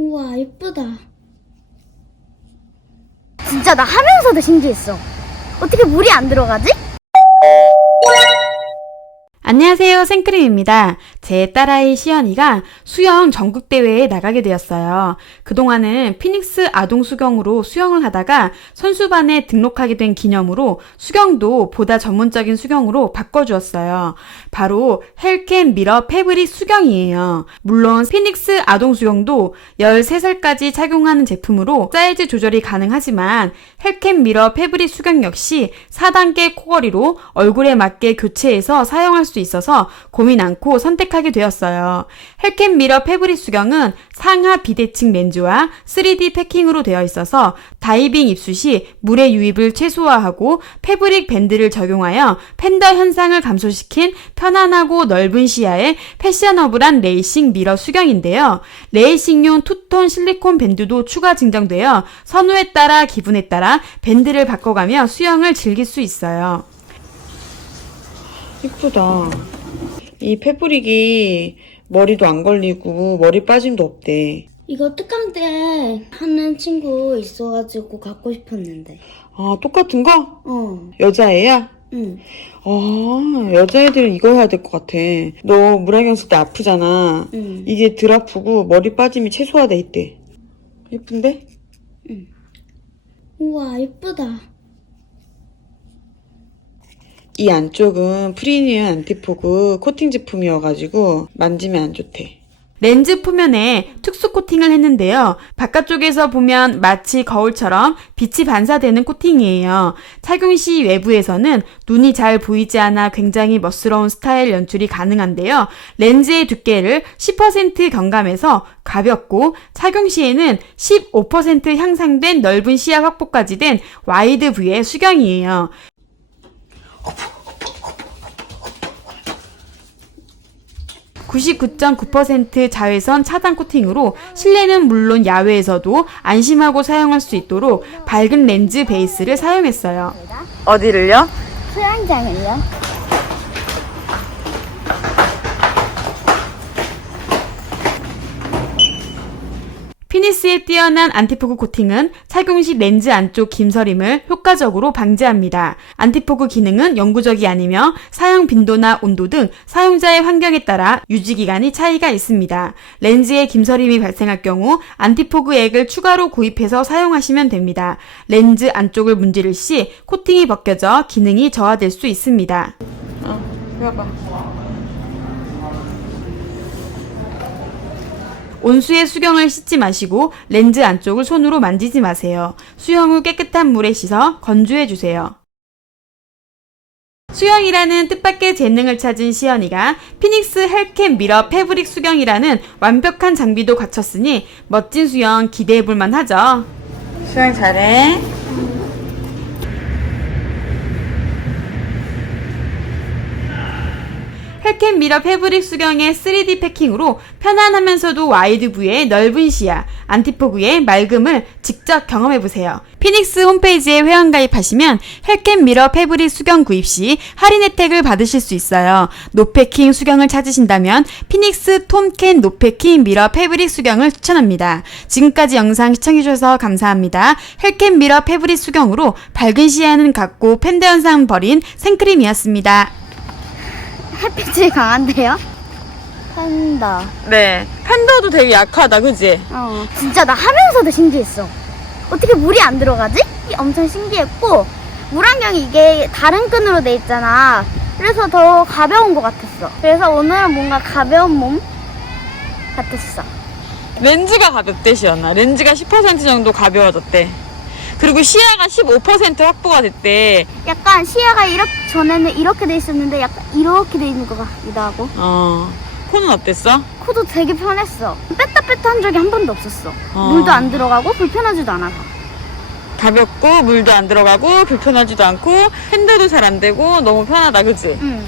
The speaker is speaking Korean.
우와, 예쁘다. 진짜 나 하면서도 신기했어. 어떻게 물이 안 들어가지? 안녕하세요. 생크림입니다. 제 딸아이 시연이가 수영 전국대회에 나가게 되었어요. 그동안은 피닉스 아동 수경으로 수영을 하다가 선수반에 등록하게 된 기념으로 수경도 보다 전문적인 수경으로 바꿔주었어요. 바로 헬캔 미러 패브릭 수경이에요. 물론 피닉스 아동 수경도 13살까지 착용하는 제품으로 사이즈 조절이 가능하지만 헬캔 미러 패브릭 수경 역시 4단계 코걸이로 얼굴에 맞게 교체해서 사용할 수 있어서 고민 않고 선택하게 되었어요. 헬캔 미러 패브릭 수경은 상하 비대칭 렌즈와 3D 패킹으로 되어 있어서 다이빙 입수 시 물의 유입을 최소화하고 패브릭 밴드를 적용하여 팬더 현상을 감소시킨 편안하고 넓은 시야의 패셔너블한 레이싱 미러 수경인데요. 레이싱용 투톤 실리콘 밴드도 추가 증정되어 선호에 따라 기분에 따라 밴드를 바꿔가며 수영을 즐길 수 있어요. 이쁘다. 이 패브릭이 머리도 안 걸리고 머리 빠짐도 없대. 이거 특강 때 하는 친구 있어가지고 갖고 싶었는데. 아, 똑같은 거? 어, 여자애야? 응. 아, 여자애들은 이거 해야 될 것 같아. 너 물안경 쓸 때 아프잖아. 응. 이게 덜 아프고 머리 빠짐이 최소화돼 있대. 예쁜데? 우와, 예쁘다. 이 안쪽은 프리미엄 안티포그 코팅 제품이어가지고 만지면 안 좋대. 렌즈 표면에 특수 코팅을 했는데요. 바깥쪽에서 보면 마치 거울처럼 빛이 반사되는 코팅이에요. 착용 시 외부에서는 눈이 잘 보이지 않아 굉장히 멋스러운 스타일 연출이 가능한데요. 렌즈의 두께를 10% 경감해서 가볍고 착용 시에는 15% 향상된 넓은 시야 확보까지 된 와이드 V의 수경이에요. 99.9% 자외선 차단 코팅으로 실내는 물론 야외에서도 안심하고 사용할 수 있도록 밝은 렌즈 베이스를 사용했어요. 어디를요? 수영장을요? 피니스의 뛰어난 안티포그 코팅은 착용 시 렌즈 안쪽 김서림을 효과적으로 방지합니다. 안티포그 기능은 영구적이 아니며 사용 빈도나 온도 등 사용자의 환경에 따라 유지 기간이 차이가 있습니다. 렌즈에 김서림이 발생할 경우 안티포그 액을 추가로 구입해서 사용하시면 됩니다. 렌즈 안쪽을 문지를 시 코팅이 벗겨져 기능이 저하될 수 있습니다. 어. 온수에 수경을 씻지 마시고 렌즈 안쪽을 손으로 만지지 마세요. 수영 후 깨끗한 물에 씻어 건조해 주세요. 수영이라는 뜻밖의 재능을 찾은 시연이가 피닉스 헬캠 미러 패브릭 수경이라는 완벽한 장비도 갖췄으니 멋진 수영 기대해 볼 만하죠. 수영 잘해. 헬캠 미러 패브릭 수경의 3D 패킹으로 편안하면서도 와이드 뷰의 넓은 시야, 안티포그의 맑음을 직접 경험해보세요. 피닉스 홈페이지에 회원 가입하시면 헬캠 미러 패브릭 수경 구입 시 할인 혜택을 받으실 수 있어요. 노패킹 수경을 찾으신다면 피닉스 톰캔 노패킹 미러 패브릭 수경을 추천합니다. 지금까지 영상 시청해주셔서 감사합니다. 헬캠 미러 패브릭 수경으로 밝은 시야는 갖고 팬더 현상 버린 생크림이었습니다. 햇빛이 강한데요? 한다. 네. 팬더도 되게 약하다, 그지? 어, 진짜 나 하면서도 신기했어. 어떻게 물이 안 들어가지? 엄청 신기했고, 물안경이 이게 다른 끈으로 돼 있잖아. 그래서 더 가벼운 것 같았어. 그래서 오늘은 뭔가 가벼운 몸 같았어. 렌즈가 가볍대, 시연아. 렌즈가 10% 정도 가벼워졌대. 그리고 시야가 15% 확보가 됐대. 약간 시야가 이렇게, 전에는 이렇게 돼 있었는데 약간 이렇게 돼 있는 것 같기도 하고. 어. 코는 어땠어? 코도 되게 편했어. 뺐다 뺐다 한 적이 한 번도 없었어. 어. 물도 안 들어가고 불편하지도 않아서. 가볍고 물도 안 들어가고 불편하지도 않고 핸들도 잘 안 되고 너무 편하다, 그지? 응.